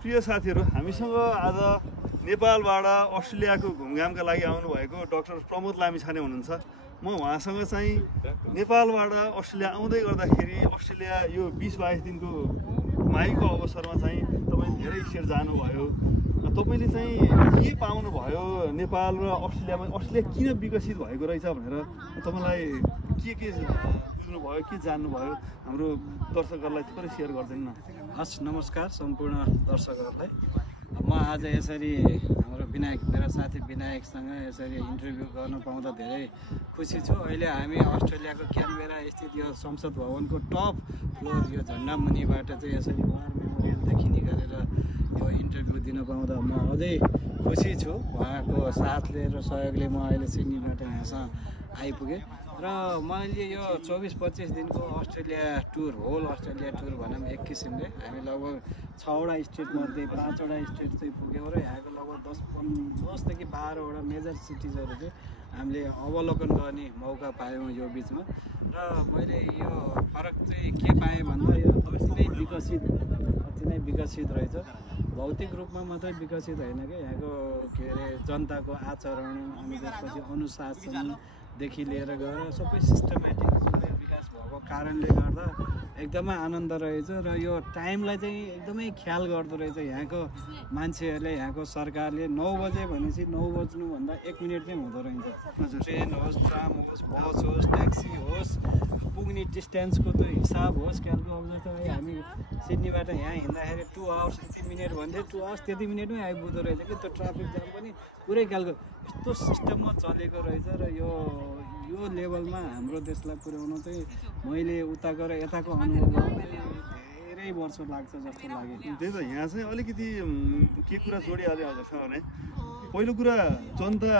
प्रिय साथीहरू, हामीसँग आज नेपालबाट अस्ट्रेलियाको घुमघामका लागि आउनुभएको डाक्टर प्रमोद लामिछाने हुनुहुन्छ। म उहाँसँग चाहिँ नेपालबाट अस्ट्रेलिया आउँदै गर्दाखेरि अस्ट्रेलिया यो 20-22 दिनको घुमाइको अवसरमा चाहिँ तपाईँ धेरै स्टेट जानुभयो। तपाईँले चाहिँ के पाउनुभयो नेपाल र अस्ट्रेलियामा? अस्ट्रेलिया किन विकसित भएको रहेछ भनेर तपाईँलाई के बुझ्नुभयो, के जान्नुभयो? हाम्रो दर्शकहरूलाई थोरै सेयर गरिदिनु न। हस्, नमस्कार सम्पूर्ण दर्शकहरूलाई। म आज यसरी हाम्रो विनायक, मेरा साथी विनायकसँग यसरी इन्टरभ्यू गर्न पाउँदा धेरै खुसी छु। अहिले हामी अस्ट्रेलियाको क्यानबेरा स्थित यो संसद भवनको टप फ्लोर यो झन्डा मुनिबाट चाहिँ यसरी वार मेमोरियलदेखि निकालेर यो इन्टरभ्यू दिन पाउँदा म अझै खुसी छु। उहाँको साथले र सहयोगले म अहिले सिडनीबाट यहाँसम्म आइपुगेँ र मैले यो 24-25 दिनको Australia tour, whole Australia tour भनौँ एक किसिमले, हामी लगभग 6वटा स्टेटमध्ये 5वटा स्टेट चाहिँ पुग्यौँ र यहाँको लगभग 10 देखि 12वटा मेजर सिटिजहरू चाहिँ हामीले अवलोकन गर्ने मौका पायौँ यो बिचमा। र मैले यो फरक चाहिँ के पाएँ भन्दा यो अति नै विकसित रहेछ। भौतिक रूपमा मात्रै विकसित होइन कि यहाँको के अरे जनताको आचरण अनि त्यसपछि अनुशासनदेखि लिएर गएर सबै सिस्टमेटिक विकास भएको कारणले गर्दा एकदमै आनन्द रहेछ। र यो टाइमलाई चाहिँ एकदमै ख्याल गर्दो रहेछ यहाँको मान्छेहरूले, यहाँको सरकारले। 9 बजे भनेपछि 9 बज्नुभन्दा 1 मिनट चाहिँ हुँदो रहेछ। ट्रेन होस्, ट्राम होस्, बस होस्, ट्याक्सी होस्, पुग्ने डिस्टेन्सको त हिसाब होस्, क्यालकुलेट। अब जस्तो हामी सिडनीबाट यहाँ हिँड्दाखेरि 2 आवर्स 3 मिनट भन्थ्यो, 2 आवर्स त्यति मिनटमै आइपुग्दो रहेछ कि त्यो ट्राफिक जाम पनि पुरै क्यालकुलेट यस्तो सिस्टममा चलेको रहेछ। र यो लेभलमा हाम्रो देशलाई पुर्याउनु चाहिँ मैले उता गएर यताको अनुभव धेरै वर्ष लाग्छ जस्तो लाग्यो। त्यही त, यहाँ चाहिँ अलिकति के कुरा जोडिहाल्यो हजुरसँग भने, पहिलो कुरा जनता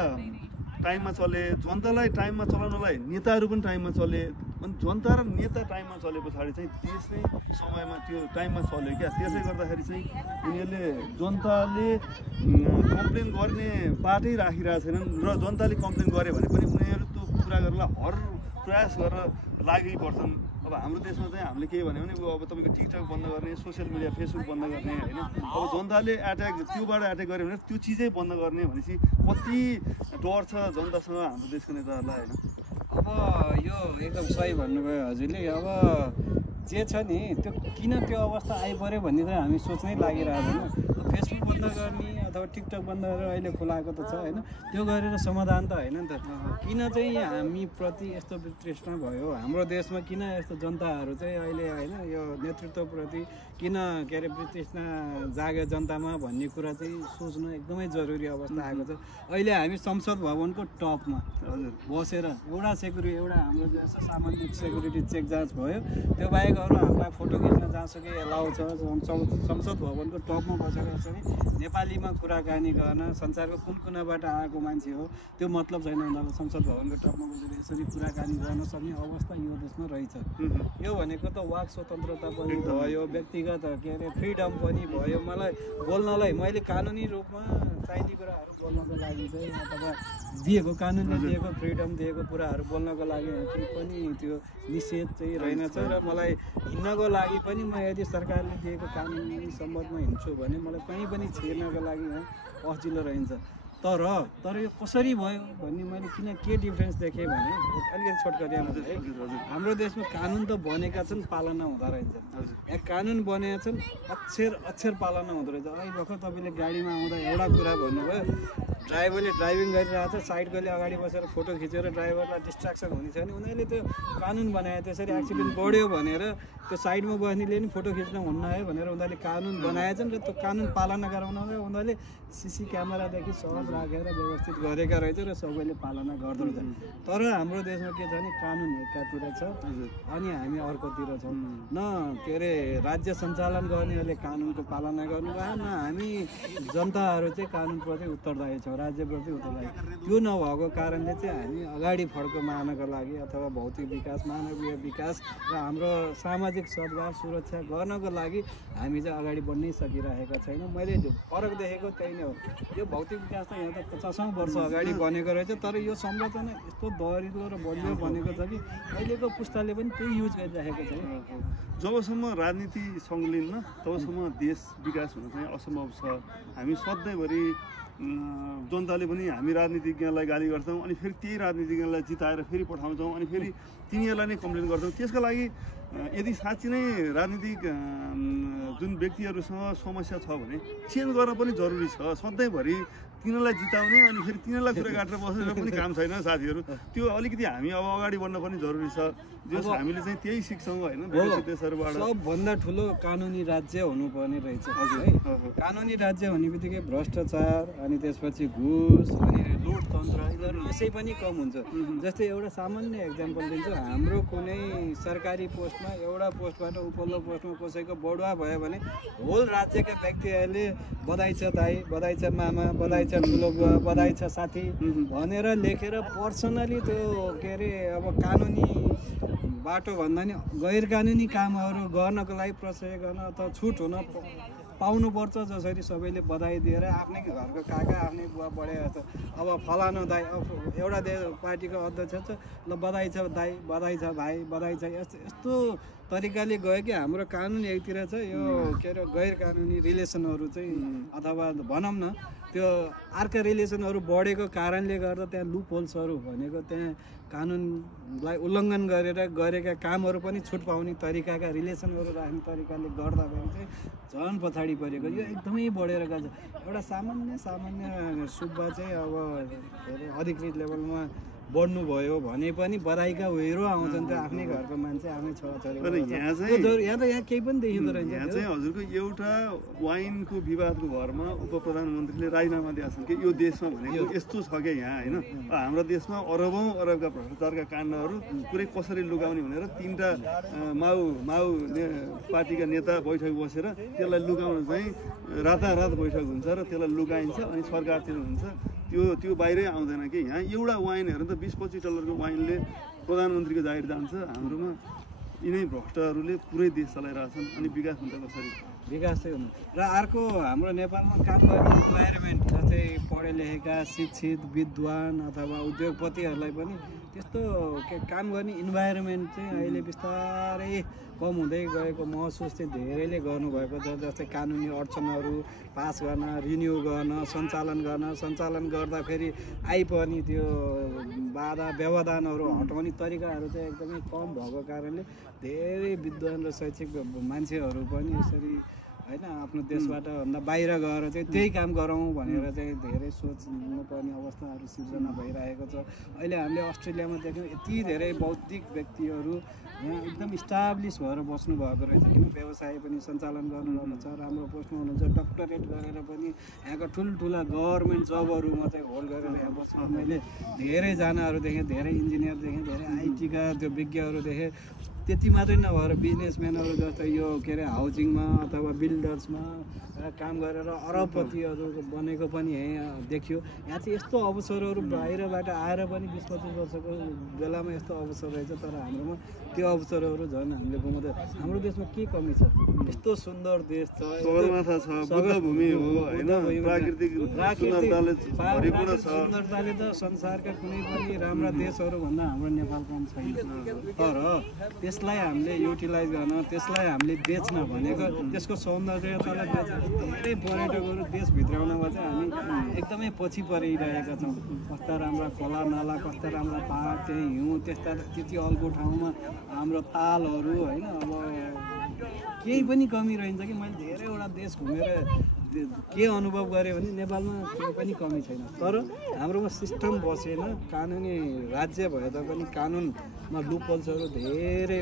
टाइममा चले, जनतालाई टाइममा चलाउनलाई नेताहरू पनि टाइममा चले। अनि जनता र नेता टाइममा चले पछाडि चाहिँ देश नै समयमा त्यो टाइममा चल्यो क्या। त्यसै गर्दाखेरि चाहिँ उनीहरूले जनताले कम्प्लेन गर्ने बाटै राखिरहेको छैनन् र जनताले कम्प्लेन गरे भने पनि उनीहरू त्यो पुरा गर्नलाई हर प्रयास गरेर लागि पर्छन्। अब हाम्रो देशमा चाहिँ हामीले के भन्यो भने अब तपाईँको टिकटक बन्द गर्ने, सोसियल मिडिया फेसबुक बन्द गर्ने होइन। अब जनताले त्योबाट एट्याक गर्यो भने त्यो चिजै बन्द गर्ने भनेपछि कति डर छ जनतासँग हाम्रो देशको नेताहरूलाई होइन। अब यो एकदम सही भन्नुभयो हजुरले। अब जे छ नि त्यो किन त्यो अवस्था आइपऱ्यो भन्ने चाहिँ हामी सोच्नै लागिरहेको छैन। फेसबुक बन्द गर्ने अथवा टिकटक बन्द गरेर अहिले खुलाएको त छ होइन, त्यो गरेर समाधान त होइन नि त। किन चाहिँ हामी प्रति यस्तो वितृष्णा भयो हाम्रो देशमा? किन यस्तो जनताहरू चाहिँ अहिले होइन यो नेतृत्वप्रति किन के अरे वितृष्णा जाग्यो जनतामा भन्ने कुरा चाहिँ सोच्नु एकदमै जरुरी अवस्था आएको छ। अहिले हामी संसद भवनको टपमा बसेर एउटा हाम्रो जस्तो सामान्य सेक्युरिटी चेक जाँच भयो, त्यो बाहेक अरू हामीलाई फोटो खिच्न जहाँसुकै एलाउ छ। संसद भवनको टपमा बसेर यसरी नेपालीमा कुराकानी गर्न, संसारको कुन कुनाबाट आएको मान्छे हो त्यो मतलब छैन उनीहरूलाई संसद भवनको टपमा बसेर यसरी कुराकानी गर्न सक्ने अवस्था यो देशमा रहेछ। यो भनेको त वाक स्वतन्त्रता पनि भयो, व्यक्तिगत के अरे फ्रिडम पनि भयो। मलाई बोल्नलाई मैले कानुनी रूपमा चाहिने कुराहरू बोल्नको लागि चाहिँ अथवा दिएको कानुनले दिएको फ्रिडम दिएको कुराहरू बोल्नको लागि केही पनि त्यो निषेध चाहिँ रहेनछ। र मलाई हिँड्नको लागि पनि म यदि सरकारले दिएको कानुनी सम्बन्धमा हिँड्छु भने मलाई कहीँ पनि छिर्नको लागि अचिलो रहन्छ। तर यो कसरी भयो भन्ने मैले के डिफ्रेन्स देखेँ भने अलिकति छोटकरीमा है, हाम्रो देशमा कानुन त बनेका छन्, पालना हुँदो रहेछ। यहाँ कानुन बनेका छन्, अक्षर पालना हुँदो रहेछ। अहिले भर्खर तपाईँले गाडीमा आउँदा एउटा कुरा भन्नुभयो, ड्राइभरले ड्राइभिङ गरिरहेको छ, साइड गले अगाडि बसेर फोटो खिचेर ड्राइभरलाई डिस्ट्र्याक्सन हुने छ भने उनीहरूले त्यो कानुन बनाए। त्यसरी एक्सिडेन्ट बढ्यो भनेर त्यो साइडमा बस्नेले नि फोटो खिच्न हुन्न है भनेर उनीहरूले कानुन बनाएछन्। र त्यो कानुन पालना गराउनलाई उनीहरूले सीसी क्यामेरादेखि सहज राखेर व्यवस्थित गरेका रहेछ र सबैले पालना गर्दो रहेछ। तर हाम्रो देशमा के छ भने कानुन एकातिर छ अनि हामी अर्कोतिर छौँ। न के अरे राज्य सञ्चालन गर्नेहरूले कानुनको पालना गर्नु भएन, न हामी जनताहरू चाहिँ कानुनप्रति उत्तरदायी छौँ, राज्यप्रति उत्तरदायी। त्यो नभएको कारणले चाहिँ हामी अगाडि फड्को मार्नको लागि अथवा भौतिक विकास, मानवीय विकास र हाम्रो सामाजिक सद्भाव सुरक्षा गर्नको लागि हामी चाहिँ अगाडि बढ्नै सकिरहेका छैनौँ। मैले फरक देखेको त्यही नै हो। यो भौतिक विकास त यहाँ त 50औं वर्ष अगाडि बनेको रहेछ, तर यो संरचना यस्तो दरिलो र बलियो बनेको छ कि अहिलेको पुस्ताले पनि त्यही युज गरिराखेको छ। जबसम्म राजनीति संलग्न तबसम्म देश विकास हुन चाहिँ असम्भव छ। हामी सधैँभरि जनताले पनि हामी राजनीतिज्ञलाई गाली गर्छौँ, अनि फेरि त्यही राजनीतिज्ञलाई जिताएर फेरि पठाउँछौँ, अनि फेरि तिनीहरूलाई नै कम्प्लेन गर्छौँ। त्यसका लागि यदि साँच्ची नै राजनीतिक जुन व्यक्तिहरूसँग समस्या छ भने चेन्ज गर्न पनि जरुरी छ। सधैँभरि तिनीहरूलाई जिताउने अनि फेरि तिनीहरूलाई कुरा काटेर बसेर पनि काम छैन साथीहरू। त्यो अलिकति हामी अब अगाडि बढ्न पनि जरुरी छ। जस हामीले चाहिँ त्यही सिक्छौँ होइन विकसित देशहरूबाट। सबभन्दा ठुलो कानुनी राज्य हुनुपर्ने रहेछ है। कानुनी राज्य हुने बित्तिकै भ्रष्टाचार अनि त्यसपछि घुस अनि लुटतन्त्र यिनीहरू यसै पनि कम हुन्छ। जस्तै एउटा सामान्य एक्जाम्पल दिन्छु, हाम्रो कुनै सरकारी पोस्टमा एउटा पोस्टबाट उपल्लो पोस्टमा कसैको बढुवा भयो भने होल राज्यका व्यक्तिहरूले बधाई छ दाई, बधाई छ मामा, बधाई छ ठुलो बुवा, बधाई छ साथी भनेर लेखेर पर्सनली त्यो के अरे अब कानुनी बाटो भन्दा नि गैर कानुनी कामहरू गर्नको लागि प्रशय गर्न अथवा छुट हुन पाउनुपर्छ। जसरी सबैले बधाई दिएर आफ्नै घरको काका आफ्नै बुवा बढेको छ, अब फलानु दाई, अब एउटा पार्टीको अध्यक्ष छ, ल बधाई छ दाई, बधाई छ भाइ, बधाई छ, यस्तो तरिकाले गयो कि हाम्रो कानुन एकतिर छ, यो के अरे गैर कानुनी रिलेसनहरू चाहिँ अथवा भनौँ न त्यो अर्का रिलेसनहरू बढेको कारणले गर्दा त्यहाँ लुप होल्सहरू भनेको त्यहाँ कानुनलाई उल्लङ्घन गरेर गरेका कामहरू पनि छुट पाउने तरिकाका रिलेसनहरू राख्ने तरिकाले गर्दाखेरि चाहिँ झन् पछाडि परेको यो एकदमै बढेर गएको छ। एउटा सामान्य सुब्बा चाहिँ अब के अरे अधिकृत लेभलमा बढ्नुभयो भने पनि बधाईका वेरो आउँछन् त्यो आफ्नै घरको मान्छे आफ्नै छोराछोरी। यहाँ त यहाँ केही पनि देखिँदो रहेछ। यहाँ चाहिँ हजुरको एउटा वाइनको विवादको भरमा उप प्रधानमन्त्रीले राजीनामा दिएका छन् कि यो देशमा भनेको यस्तो छ क्या यहाँ होइन। हाम्रो देशमा अरबौँ अरबका भ्रष्टाचारका काण्डहरू पुरै कसरी लुगाउने भनेर 3टा माउ पार्टीका नेता बैठक बसेर त्यसलाई लुगाउन चाहिँ रातारात बैठक हुन्छ र त्यसलाई लुगाइन्छ अनि सरकारतिर हुन्छ। त्यो बाहिरै आउँदैन कि यहाँ एउटा वाइन हेर्नु त $20-25 वाइनले प्रधानमन्त्रीको जागिर जान्छ। हाम्रोमा यिनै भ्रष्टहरूले पुरै देश चलाइरहेछन् अनि विकास हुन्छ कसरी? विकास चाहिँ हुनु। र अर्को हाम्रो नेपालमा काम गर्ने इन्भाइरोमेन्ट जस्तै पढे लेखेका शिक्षित विद्वान अथवा उद्योगपतिहरूलाई पनि त्यस्तो काम गर्ने इन्भाइरोमेन्ट चाहिँ अहिले बिस्तारै कम हुँदै गएको महसुस चाहिँ धेरैले गर्नुभएको छ। जस्तै कानुनी अडचनहरू पास गर्न, रिन्यू गर्न, सञ्चालन गर्दाखेरि आइपर्ने त्यो बाधा व्यवधानहरू हटाउने तरिकाहरू चाहिँ एकदमै कम भएको कारणले धेरै विद्वान र शैक्षिक मान्छेहरू पनि यसरी होइन आफ्नो देशबाट भन्दा बाहिर गएर चाहिँ त्यही काम गरौँ भनेर चाहिँ धेरै सोच्नुपर्ने अवस्थाहरू सिर्जना भइरहेको छ। अहिले हामीले अस्ट्रेलियामा देख्यौँ यति धेरै बौद्धिक व्यक्तिहरू यहाँ एकदम इस्टाब्लिस भएर बस्नु भएको रहेछ, किन व्यवसाय पनि सञ्चालन गर्नुभएको छ, राम्रो पोस्टमा हुनुहुन्छ, डक्टरेट गरेर पनि यहाँको ठुल्ठुला गभर्मेन्ट जबहरूमा चाहिँ होल्ड गरेर यहाँ बस्नु मैले धेरैजनाहरू देखेँ, धेरै इन्जिनियर देखेँ, धेरै आइटीका त्यो विज्ञहरू देखेँ। त्यति मात्रै नभएर बिजनेसम्यानहरू जस्तो यो के अरे हाउसिङमा अथवा बिल्डर्समा काम गरेर अरबपतिहरू बनेको पनि यहाँ देखियो। यहाँ चाहिँ यस्तो अवसरहरू बाहिरबाट आएर पनि 20-25 वर्षको बेलामा यस्तो अवसर रहेछ, तर हाम्रोमा त्यो अवसरहरू झन् हामीले गुमाउँदै। हाम्रो देशमा के कमी छ? यस्तो सुन्दर देश छ, सगरमाथा छ, बुद्धभूमि हो होइन, प्राकृतिक सुन्दरताले त संसारका कुनै पनि राम्रा देशहरूभन्दा हाम्रो नेपाल कम छैन। तर त्यसलाई हामीले युटिलाइज गर्न, त्यसलाई हामीले बेच्न भनेको त्यसको सौन्दर्यतालाई बेच्न धेरै पर्यटकहरू देश भित्राउनमा चाहिँ हामी एकदमै पछि परिरहेका छौँ। कस्ता राम्रा खोला नाला, कस्ता राम्रा पहाड, त्यही हिउँ, त्यति अल्गो ठाउँमा हाम्रो तालहरू होइन। अब केही पनि कमी रहन्छ कि मैले धेरैवटा देश घुमेर के अनुभव गरेँ भने नेपालमा केही पनि कमी छैन, तर हाम्रोमा सिस्टम बसेन। कानुनी राज्य भए तापनि कानुनमा लुपहोल्सहरू धेरै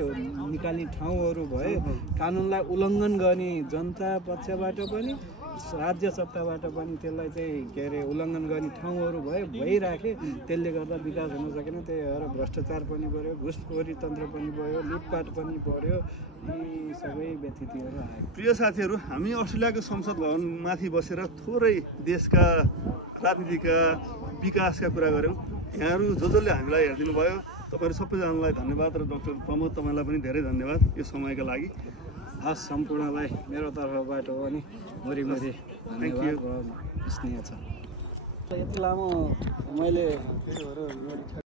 निकाल्ने ठाउँहरू भए, कानुनलाई उल्लङ्घन गर्ने जनता पक्षबाट पनि राज्य सत्ताबाट पनि त्यसलाई चाहिँ के अरे उल्लङ्घन गर्ने ठाउँहरू भइराखे, त्यसले गर्दा विकास हुन सकेन। त्यही भएर भ्रष्टाचार पनि बढ्यो, घुसखोरी तन्त्र पनि बढ्यो, लुटपाट पनि बढ्यो, यी सबै व्यतिथिहरू आए। प्रिय साथीहरू, हामी अस्ट्रेलियाको संसद भवनमाथि बसेर थोरै देशका राजनीतिका विकासका कुरा गऱ्यौँ। यहाँहरू जसले हामीलाई हेरिदिनु भयो तपाईँहरू सबैजनालाई धन्यवाद, र डाक्टर प्रमोद तपाईँलाई पनि धेरै धन्यवाद यो समयका लागि। हस्, सम्पूर्णलाई मेरो तर्फबाट पनि मरी धन्यवाद र स्नेह छ। यति लामो मैले त्यही भएर